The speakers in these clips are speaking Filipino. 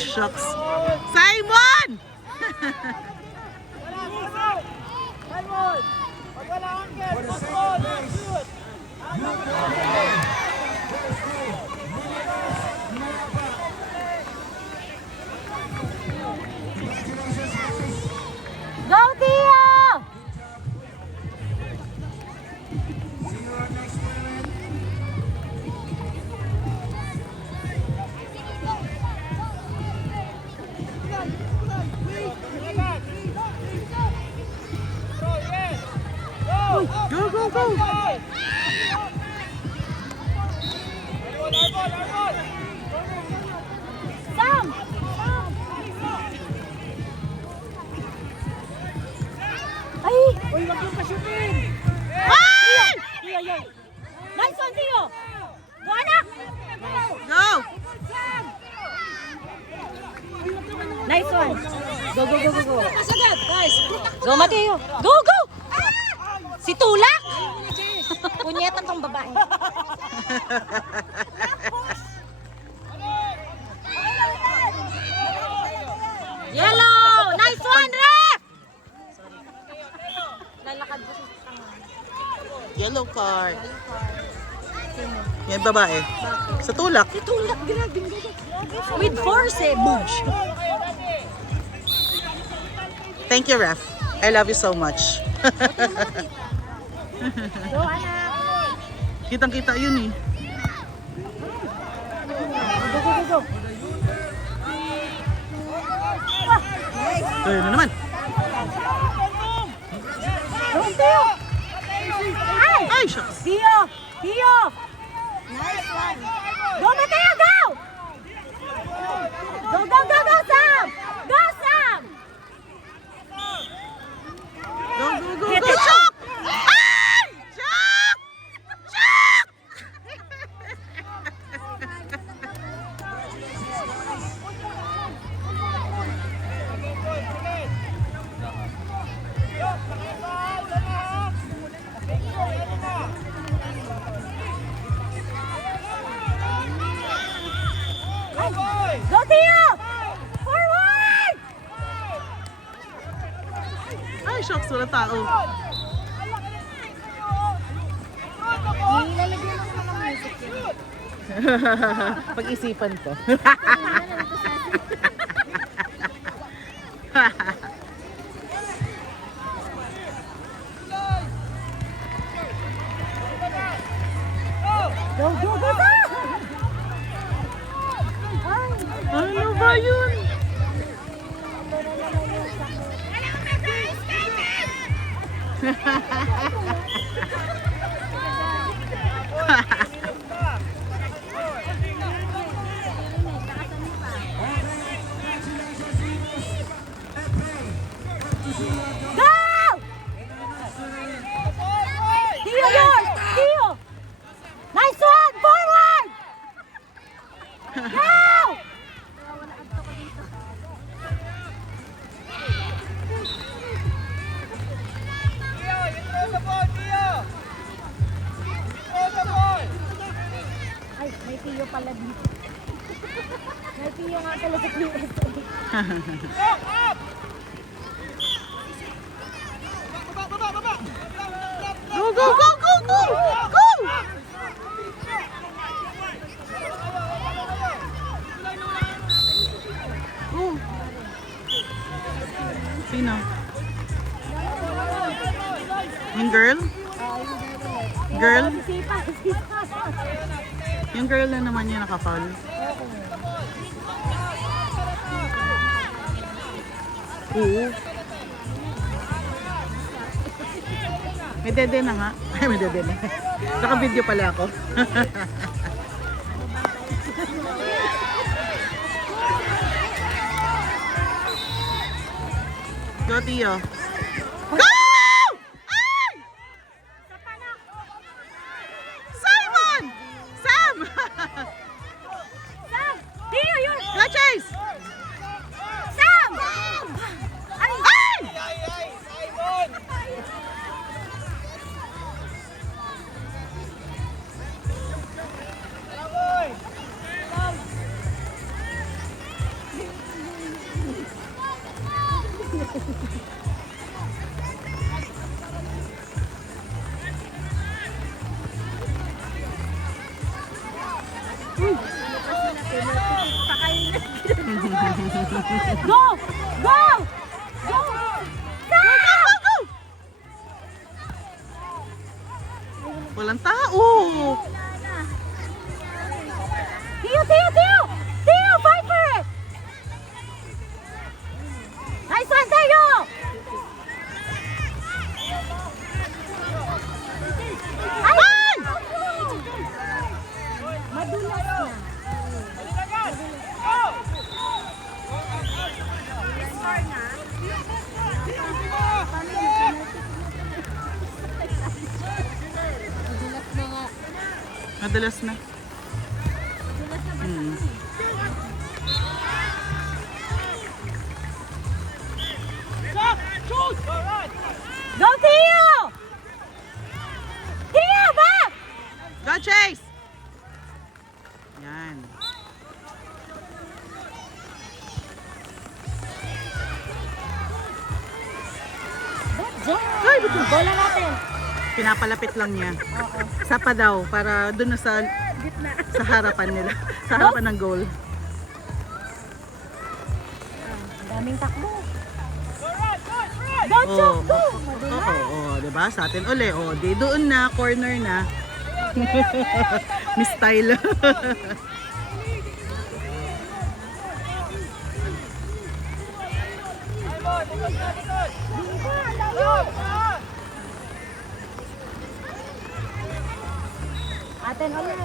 shucks. Simon! Go, Tio! Go, go, go! Sam! Ay! Uy, wag yung pa-shootin! Ay! Tio, yo! Nice one, Tio! Go, anak! Go! Nice one! Go, go, go, go, go! Go, Mateo! Go, go! Si Tulak! Punyeta tong babae. Yellow! Nice one, ref! Lalakad ko si Yellow card. Yan babae. Sa tulak. Si Tulak, grabe. With force eh, boosh. Thank you, ref. I love you so much. Go, anak! Kitang-kita yun eh. Go, go, go, go! Ayun na naman. Go, Tio! Ay! Ay, shucks. Tio! Tio! Nice one! Go, Mateo, go! Go, go, go, go, Sam! Go, Sam! Go, go, go, Hit go. it. Chuck! Ay! Chuck! Chuck! Go, Tio! Forward! Ay, shucks. Wala tao. Nilalagyan ako ng music yun. Pag-isipan ko. Go, go, go, go! Ay! Ano ba yun? Go! Tio, yours! Tio! Nice one! Forward! Go! Ay, may Tio pala dito. May Tio nga pala sa PSA. Go, go, go, go, go! Go! Go! Sino? Yung girl? Girl? Sipa, sipa. Yung girl na naman yung naka-foul. Oo. May dede na nga. Ay, may dede na. Naka-video pala ako. Go, Tio. Go! Ay! Simon! Sam! Sam! Tio, yun! Go, Chase! Sam! Ay! Ay! Go! Go! Go! Go! Walang tao. Tio! Tio! Tio! Tio! Fight for it! Nice one, Tio! Ay! Madulas na. Madalas na. Hmm. Go, Tio! Tio, back! Go, Chase! Yan. Ay, bola natin. Pinapalapit lang niya. Sa pa daw, para doon na sa harapan nila. Sa harapan ng goal. Daming takbo. Go, Chok! Go! Oo, diba? Sa atin uli. Oh, di doon na, corner na. Miss style. Atin ulit.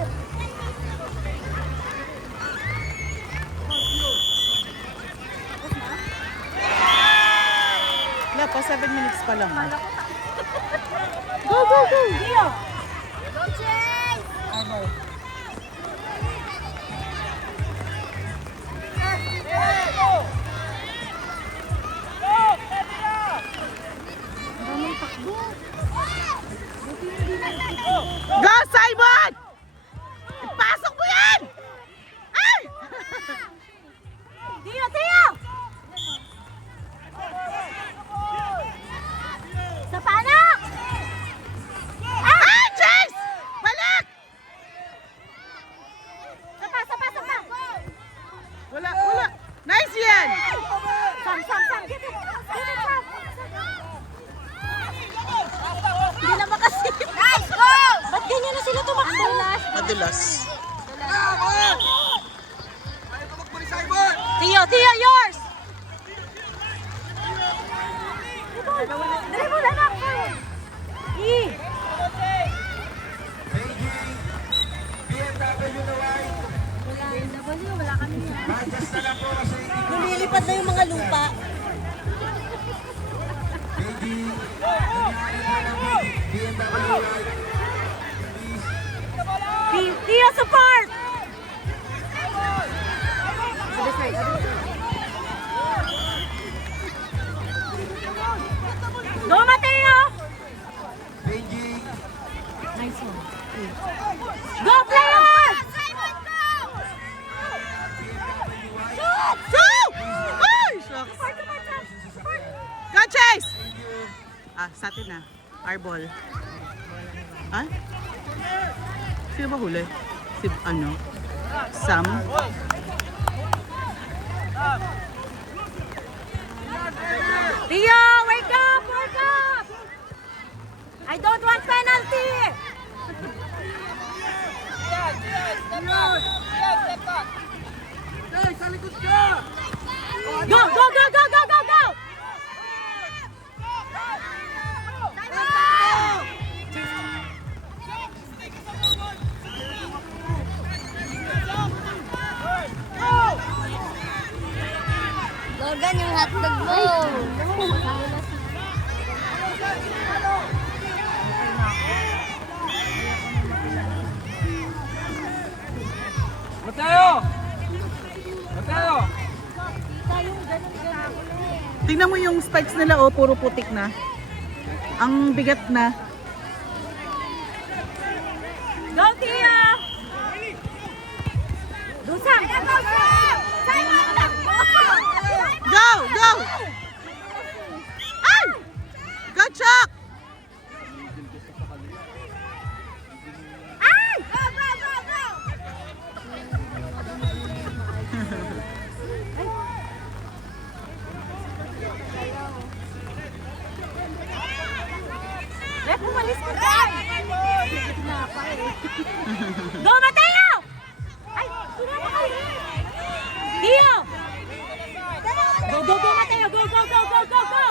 Wala pa, 7 minutes pa lang. Go, go, go! Tio! Go, Chase! Daming takbo. Go, Simon! Ipasok mo yan! Ay! Tio, Tio! Sa panak! Ay, Chase! Balik! Sapa! Wala. Nice yan! Sam! Get it, Sam! Hindi na makasip. Nice, go! Ba't ganyan na sila tumakbo? Madulas. Tio, yours! Dali mo, anak! Wala kami yan. Lumilipad na yung mga lupa. Tio, support! Go, Mateo! Nice one. Go, players! Shoot! Ay! Shucks. Go, Chase! Sa atin na. Our ball. Ah? Sino ba huli? Si Sam? Tio, wake up! I don't want penalty! Go! Logan, yung hotdog mo. Mateo! Tingnan mo yung spikes nila, oh, puro putik na. Ang bigat na. Go, Tia! Dusang! Go! Ay! Go, Chuck! Ay! Go! Umalis ko dyan! Go, Mateo! Ay, sumama kayo! Tio! Go, Mateo! Go, go, go, go, go, go!